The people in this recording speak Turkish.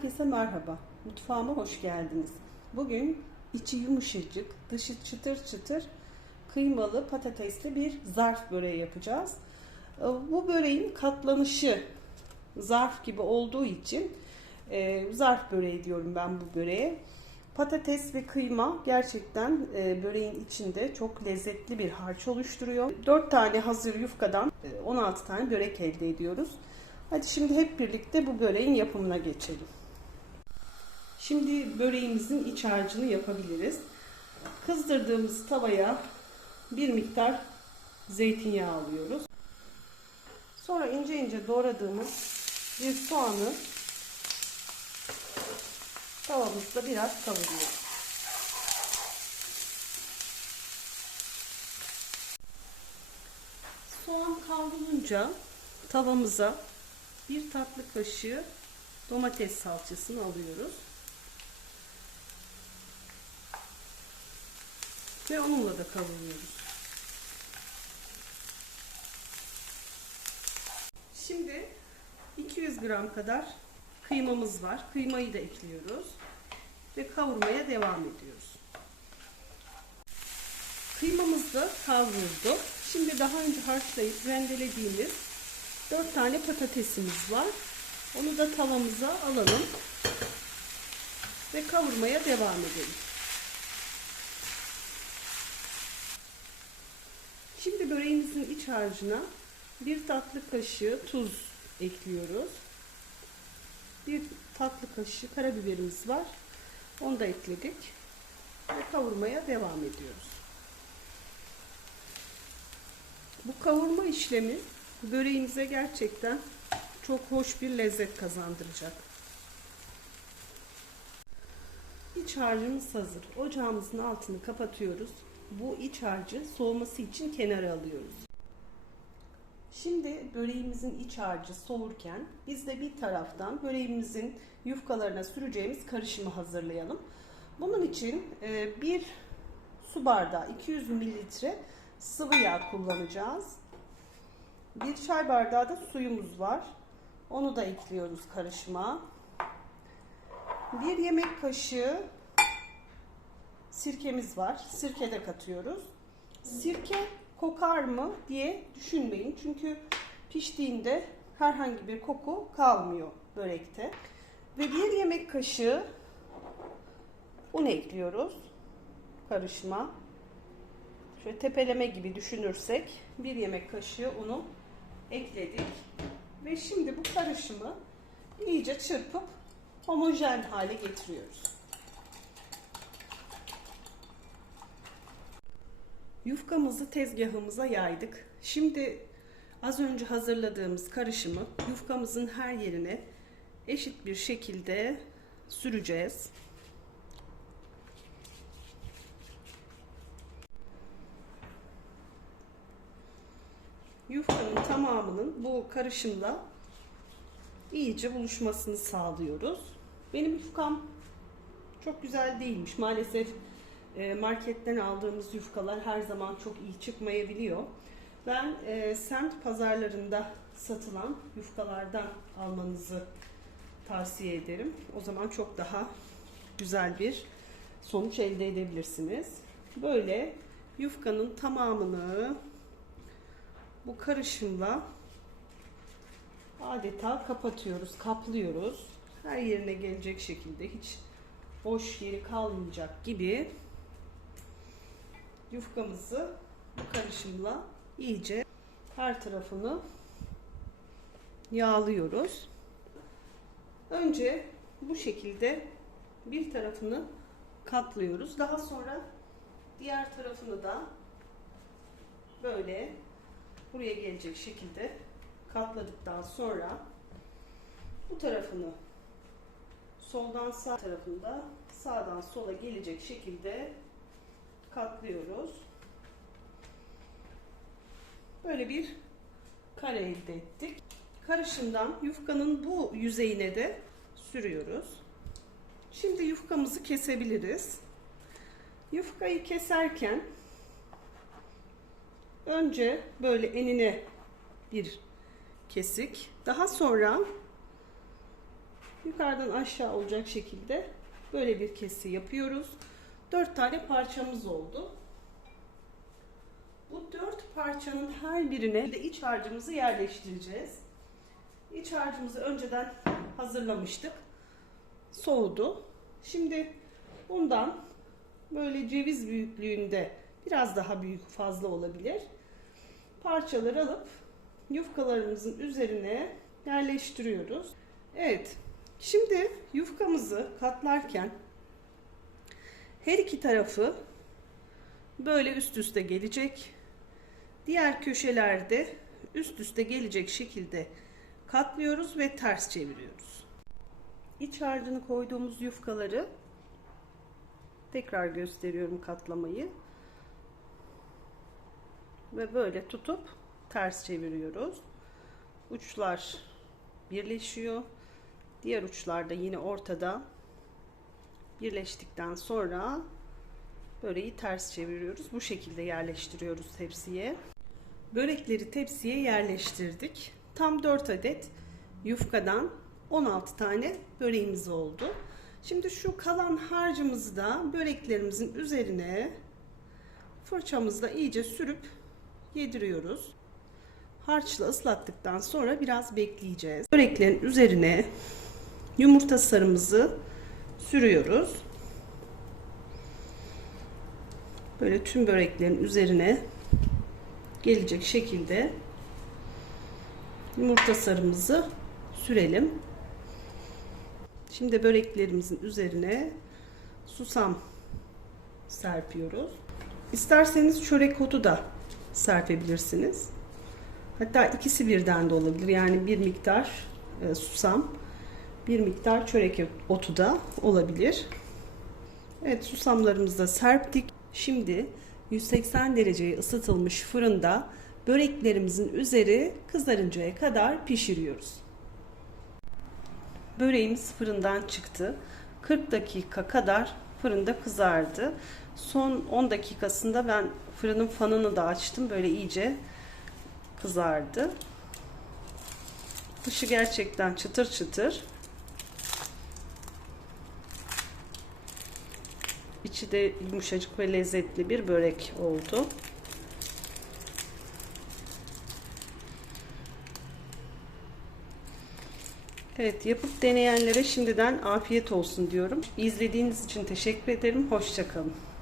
Herkese merhaba. Mutfağıma hoş geldiniz. Bugün içi yumuşacık, dışı çıtır çıtır kıymalı patatesli bir zarf böreği yapacağız. Ee, Bu böreğin katlanışı zarf gibi olduğu için e, zarf böreği diyorum ben bu böreğe. Patates ve kıyma gerçekten e, böreğin içinde çok lezzetli bir harç oluşturuyor. 4 tane hazır yufkadan e, 16 tane börek elde ediyoruz. Hadi şimdi hep birlikte bu böreğin yapımına geçelim. Şimdi böreğimizin iç harcını yapabiliriz. Kızdırdığımız tavaya bir miktar zeytinyağı alıyoruz. Sonra ince ince doğradığımız bir soğanı tavamızda biraz kavuruyoruz. Soğan kavrulunca tavamıza bir tatlı kaşığı domates salçasını alıyoruz. Ve onunla da kavuruyoruz. Şimdi 200 gram kadar kıymamız var. Kıymayı da ekliyoruz. Ve kavurmaya devam ediyoruz. Kıymamız da kavruldu. Şimdi daha önce haşlayıp rendelediğimiz 4 tane patatesimiz var. Onu da tavamıza alalım. Ve kavurmaya devam edelim. Şimdi böreğimizin iç harcına bir tatlı kaşığı tuz ekliyoruz. Bir tatlı kaşığı karabiberimiz var. Onu da ekledik. Ve kavurmaya devam ediyoruz. Bu kavurma işlemi böreğimize gerçekten çok hoş bir lezzet kazandıracak. İç harcımız hazır. Ocağımızın altını kapatıyoruz. Bu iç harcı soğuması için kenara alıyoruz. Şimdi böreğimizin iç harcı soğurken biz de bir taraftan böreğimizin yufkalarına süreceğimiz karışımı hazırlayalım. Bunun için e, bir su bardağı 200 mililitre sıvı yağ kullanacağız. Bir çay bardağı da suyumuz var. Onu da ekliyoruz karışıma. Bir yemek kaşığı sirkemiz var. Sirke de katıyoruz. Sirke kokar mı diye düşünmeyin. Çünkü piştiğinde herhangi bir koku kalmıyor börekte. Ve bir yemek kaşığı un ekliyoruz karışıma. Şöyle tepeleme gibi düşünürsek bir yemek kaşığı unu ekledik. Ve şimdi bu karışımı iyice çırpıp homojen hale getiriyoruz. Yufkamızı tezgahımıza yaydık. Şimdi az önce hazırladığımız karışımı yufkamızın her yerine eşit bir şekilde süreceğiz. Yufkanın tamamının bu karışımla iyice buluşmasını sağlıyoruz. Benim yufkam çok güzel değilmiş. Maalesef marketten aldığımız yufkalar her zaman çok iyi çıkmayabiliyor. Ben e, semt pazarlarında satılan yufkalardan almanızı tavsiye ederim. O zaman çok daha güzel bir sonuç elde edebilirsiniz. Böyle yufkanın tamamını bu karışımla adeta kapatıyoruz, kaplıyoruz. Her yerine gelecek şekilde hiç boş yeri kalmayacak gibi yufkamızı bu karışımla iyice her tarafını yağlıyoruz. Önce bu şekilde bir tarafını katlıyoruz. Daha sonra diğer tarafını da böyle buraya gelecek şekilde katladıktan sonra bu tarafını soldan sağ tarafında sağdan sola gelecek şekilde katlıyoruz. Böyle bir kare elde ettik. Karışımdan yufkanın bu yüzeyine de sürüyoruz. Şimdi yufkamızı kesebiliriz. Yufkayı keserken önce böyle enine bir kesik, daha sonra yukarıdan aşağı olacak şekilde böyle bir kesi yapıyoruz. 4 tane parçamız oldu. Bu dört parçanın her birine de iç harcımızı yerleştireceğiz. İç harcımızı önceden hazırlamıştık. Soğudu. Şimdi bundan böyle ceviz büyüklüğünde biraz daha büyük fazla olabilir. Parçaları alıp yufkalarımızın üzerine yerleştiriyoruz. Evet. Şimdi yufkamızı katlarken her iki tarafı böyle üst üste gelecek. Diğer köşelerde üst üste gelecek şekilde katlıyoruz ve ters çeviriyoruz. İç harcını koyduğumuz yufkaları tekrar gösteriyorum katlamayı. Ve böyle tutup ters çeviriyoruz. Uçlar birleşiyor. Diğer uçlar da yine ortada birleştikten sonra böreği ters çeviriyoruz. Bu şekilde yerleştiriyoruz tepsiye. Börekleri tepsiye yerleştirdik. Tam 4 adet yufkadan 16 tane böreğimiz oldu. Şimdi şu kalan harcımızı da böreklerimizin üzerine fırçamızla iyice sürüp yediriyoruz. Harçla ıslattıktan sonra biraz bekleyeceğiz. Böreklerin üzerine yumurta sarımızı sürüyoruz. Böyle tüm böreklerin üzerine gelecek şekilde yumurta sarımızı sürelim. Şimdi böreklerimizin üzerine susam serpiyoruz. İsterseniz çörek otu da serpebilirsiniz. Hatta ikisi birden de olabilir. Yani bir miktar e, susam, bir miktar çörek otu da olabilir. Evet susamlarımızı da serptik. Şimdi 180 dereceye ısıtılmış fırında böreklerimizin üzeri kızarıncaya kadar pişiriyoruz. Böreğimiz fırından çıktı. 40 dakika kadar fırında kızardı. Son 10 dakikasında ben fırının fanını da açtım. Böyle iyice kızardı. Dışı gerçekten çıtır çıtır. İçi de yumuşacık ve lezzetli bir börek oldu. Evet yapıp deneyenlere şimdiden afiyet olsun diyorum. İzlediğiniz için teşekkür ederim. Hoşçakalın.